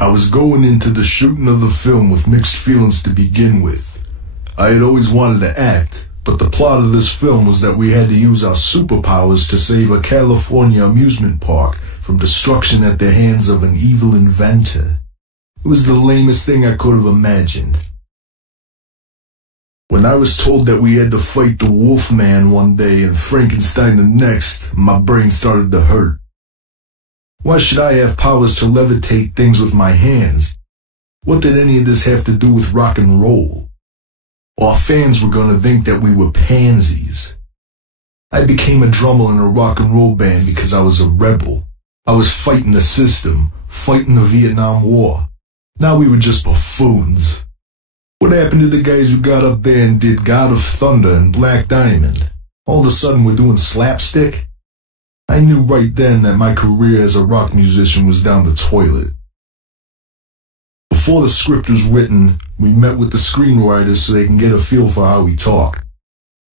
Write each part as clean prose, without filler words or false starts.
I was going into the shooting of the film with mixed feelings to begin with. I had always wanted to act, but the plot of this film was that we had to use our superpowers to save a California amusement park from destruction at the hands of an evil inventor. It was the lamest thing I could have imagined. When I was told that we had to fight the Wolfman one day and Frankenstein the next, my brain started to hurt. Why should I have powers to levitate things with my hands? What did any of this have to do with rock and roll? Our fans were gonna think that we were pansies. I became a drummer in a rock and roll band because I was a rebel. I was fighting the system, fighting the Vietnam War. Now we were just buffoons. What happened to the guys who got up there and did God of Thunder and Black Diamond? All of a sudden we're doing slapstick? I knew right then that my career as a rock musician was down the toilet. Before the script was written, we met with the screenwriters so they can get a feel for how we talk.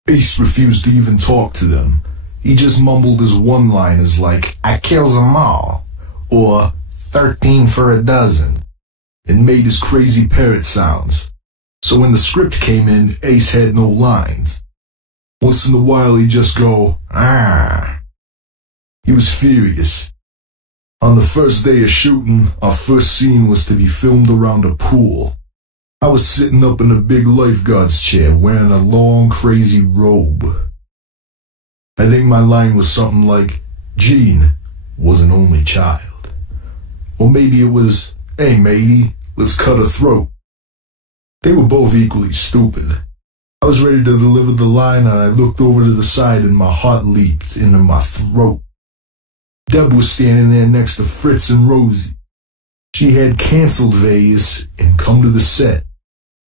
Ace refused to even talk to them. He just mumbled his one-liners like, "I kills 'em all," or 13 for a dozen, and made his crazy parrot sounds. So when the script came in, Ace had no lines. Once in a while he'd just go, "Ah." He was furious. On the first day of shooting, our first scene was to be filmed around a pool. I was sitting up in a big lifeguard's chair wearing a long, crazy robe. I think my line was something like, "Gene was an only child." Or maybe it was, "Hey matey, let's cut a throat." They were both equally stupid. I was ready to deliver the line and I looked over to the side and my heart leaped into my throat. Deb was standing there next to Fritz and Rosie. She had canceled Vegas and come to the set.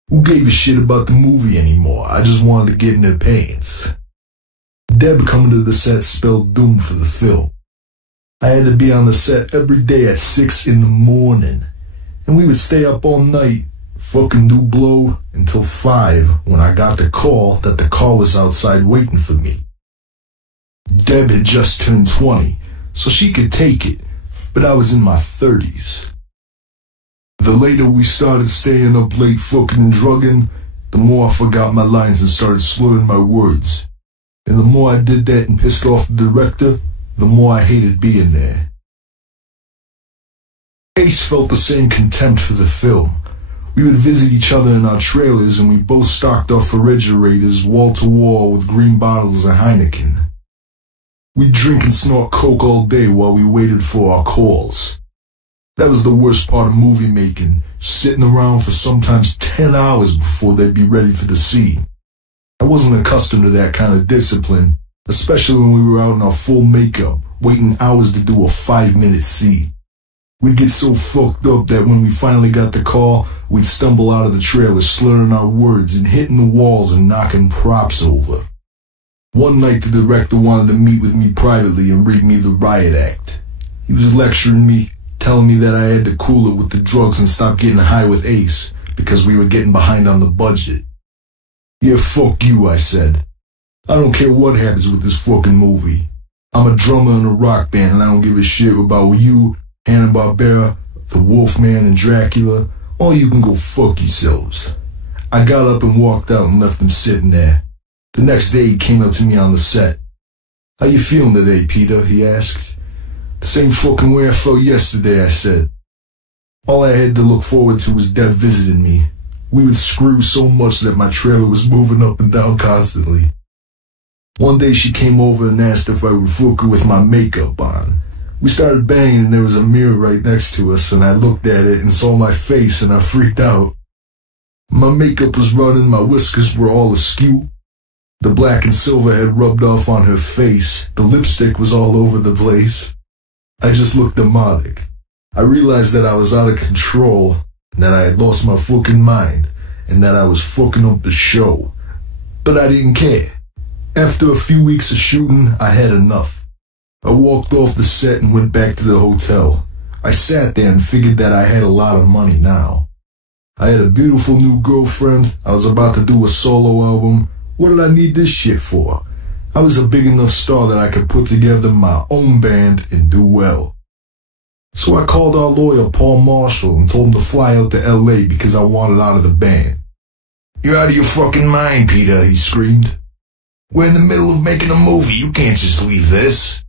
Who gave a shit about the movie anymore? I just wanted to get in their pants. Deb coming to the set spelled doom for the film. I had to be on the set every day at 6 in the morning, and we would stay up all night, fucking do blow, until 5 when I got the call that the car was outside waiting for me. Deb had just turned 20, so she could take it, but I was in my 30s. The later we started staying up late fucking and drugging, the more I forgot my lines and started slurring my words. And the more I did that and pissed off the director, the more I hated being there. Ace felt the same contempt for the film. We would visit each other in our trailers and we both stocked our refrigerators wall to wall with green bottles of Heineken. We'd drink and snort coke all day while we waited for our calls. That was the worst part of movie making, sitting around for sometimes 10 hours before they'd be ready for the scene. I wasn't accustomed to that kind of discipline, especially when we were out in our full makeup, waiting hours to do a 5-minute scene. We'd get so fucked up that when we finally got the call, we'd stumble out of the trailer slurring our words and hitting the walls and knocking props over. One night the director wanted to meet with me privately and read me the riot act. He was lecturing me, telling me that I had to cool it with the drugs and stop getting high with Ace, because we were getting behind on the budget. "Yeah, fuck you," I said. "I don't care what happens with this fucking movie. I'm a drummer in a rock band and I don't give a shit about you, Hanna-Barbera, the Wolfman and Dracula. All you can go fuck yourselves." I got up and walked out and left them sitting there. The next day he came up to me on the set. "How you feeling today, Peter?" he asked. "The same fucking way I felt yesterday," I said. All I had to look forward to was Deb visiting me. We would screw so much that my trailer was moving up and down constantly. One day she came over and asked if I would fuck her with my makeup on. We started banging and there was a mirror right next to us and I looked at it and saw my face and I freaked out. My makeup was running, my whiskers were all askew. The black and silver had rubbed off on her face, the lipstick was all over the place. I just looked demonic. I realized that I was out of control, and that I had lost my fucking mind, and that I was fucking up the show. But I didn't care. After a few weeks of shooting, I had enough. I walked off the set and went back to the hotel. I sat there and figured that I had a lot of money now. I had a beautiful new girlfriend, I was about to do a solo album. What did I need this shit for? I was a big enough star that I could put together my own band and do well. So I called our lawyer, Paul Marshall, and told him to fly out to LA because I wanted out of the band. "You're out of your fucking mind, Peter," he screamed. "We're in the middle of making a movie. You can't just leave this."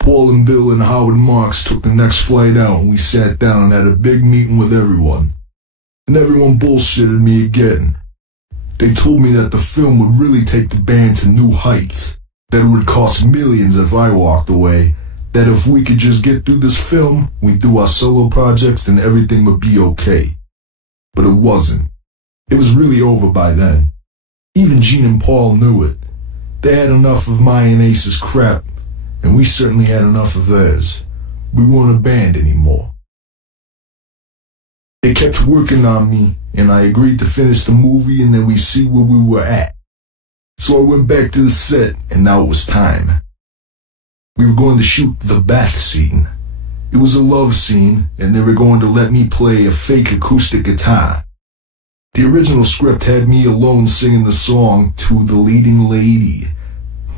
Paul and Bill and Howard Marks took the next flight out, and we sat down and had a big meeting with everyone. And everyone bullshitted me again. They told me that the film would really take the band to new heights, that it would cost millions if I walked away, that if we could just get through this film, we'd do our solo projects and everything would be okay. But it wasn't. It was really over by then. Even Gene and Paul knew it. They had enough of my and Ace's crap, and we certainly had enough of theirs. We weren't a band anymore. They kept working on me, and I agreed to finish the movie and then we'd see where we were at. So I went back to the set, and now it was time. We were going to shoot the bath scene. It was a love scene, and they were going to let me play a fake acoustic guitar. The original script had me alone singing the song to the leading lady.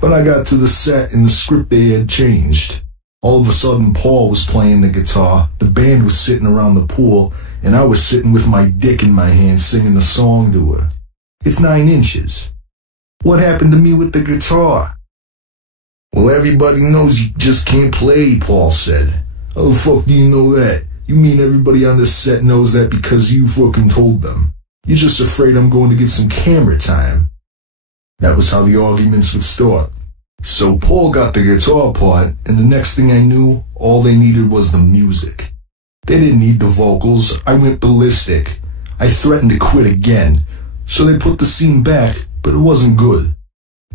But I got to the set and the script they had changed. All of a sudden, Paul was playing the guitar, the band was sitting around the pool, and I was sitting with my dick in my hand singing the song to her. It's 9 inches. What happened to me with the guitar? "Well, everybody knows you just can't play," Paul said. "How the fuck do you know that? You mean everybody on this set knows that because you fucking told them? You're just afraid I'm going to get some camera time." That was how the arguments would start. So Paul got the guitar part, and the next thing I knew, all they needed was the music. They didn't need the vocals. I went ballistic. I threatened to quit again. So they put the scene back, but it wasn't good.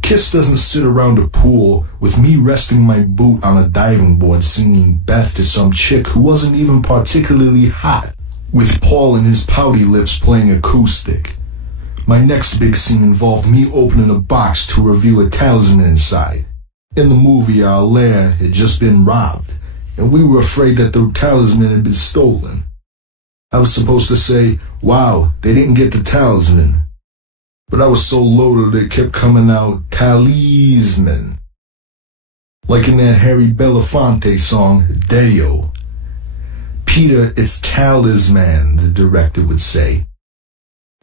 Kiss doesn't sit around a pool with me resting my boot on a diving board singing Beth to some chick who wasn't even particularly hot, with Paul and his pouty lips playing acoustic. My next big scene involved me opening a box to reveal a talisman inside. In the movie, our lair had just been robbed, and we were afraid that the talisman had been stolen. I was supposed to say, "Wow, they didn't get the talisman." But I was so loaded it kept coming out, "talisman." Like in that Harry Belafonte song, Deo. "Peter, it's talisman," the director would say.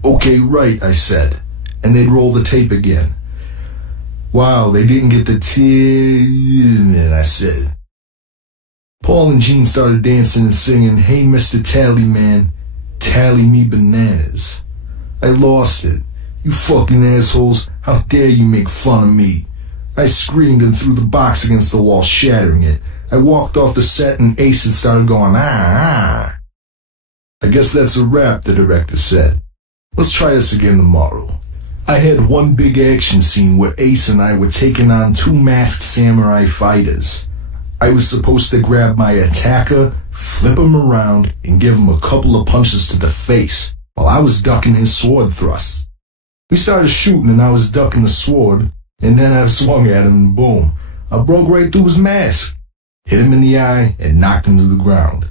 "Okay, right," I said, and they'd roll the tape again. "Wow, they didn't get the talisman," I said. Paul and Gene started dancing and singing, "Hey, Mr. Tallyman, tally me bananas." I lost it. "You fucking assholes, how dare you make fun of me?" I screamed and threw the box against the wall, shattering it. I walked off the set and Ace had started going, "Ah." "I guess that's a wrap," the director said. "Let's try this again tomorrow." I had one big action scene where Ace and I were taking on 2 masked samurai fighters. I was supposed to grab my attacker, flip him around, and give him a couple of punches to the face while I was ducking his sword thrusts. We started shooting and I was ducking the sword, and then I swung at him and boom, I broke right through his mask, hit him in the eye, and knocked him to the ground.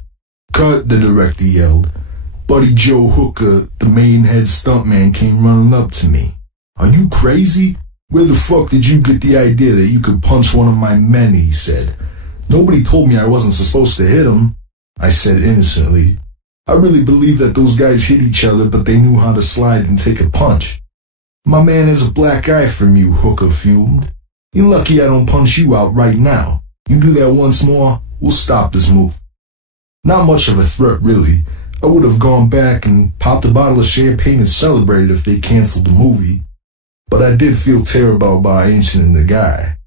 "Cut," the director yelled. Buddy Joe Hooker, the main head stuntman, came running up to me. "Are you crazy? Where the fuck did you get the idea that you could punch one of my men?" he said. "Nobody told me I wasn't supposed to hit him," I said innocently. I really believe that those guys hit each other, but they knew how to slide and take a punch. "My man has a black eye from you," Hooker fumed. "You're lucky I don't punch you out right now. You do that once more, we'll stop this move." Not much of a threat, really. I would have gone back and popped a bottle of champagne and celebrated if they canceled the movie. But I did feel terrible about ancient the guy.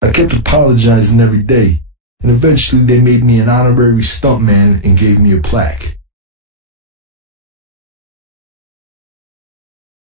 I kept apologizing every day, and eventually they made me an honorary stuntman and gave me a plaque.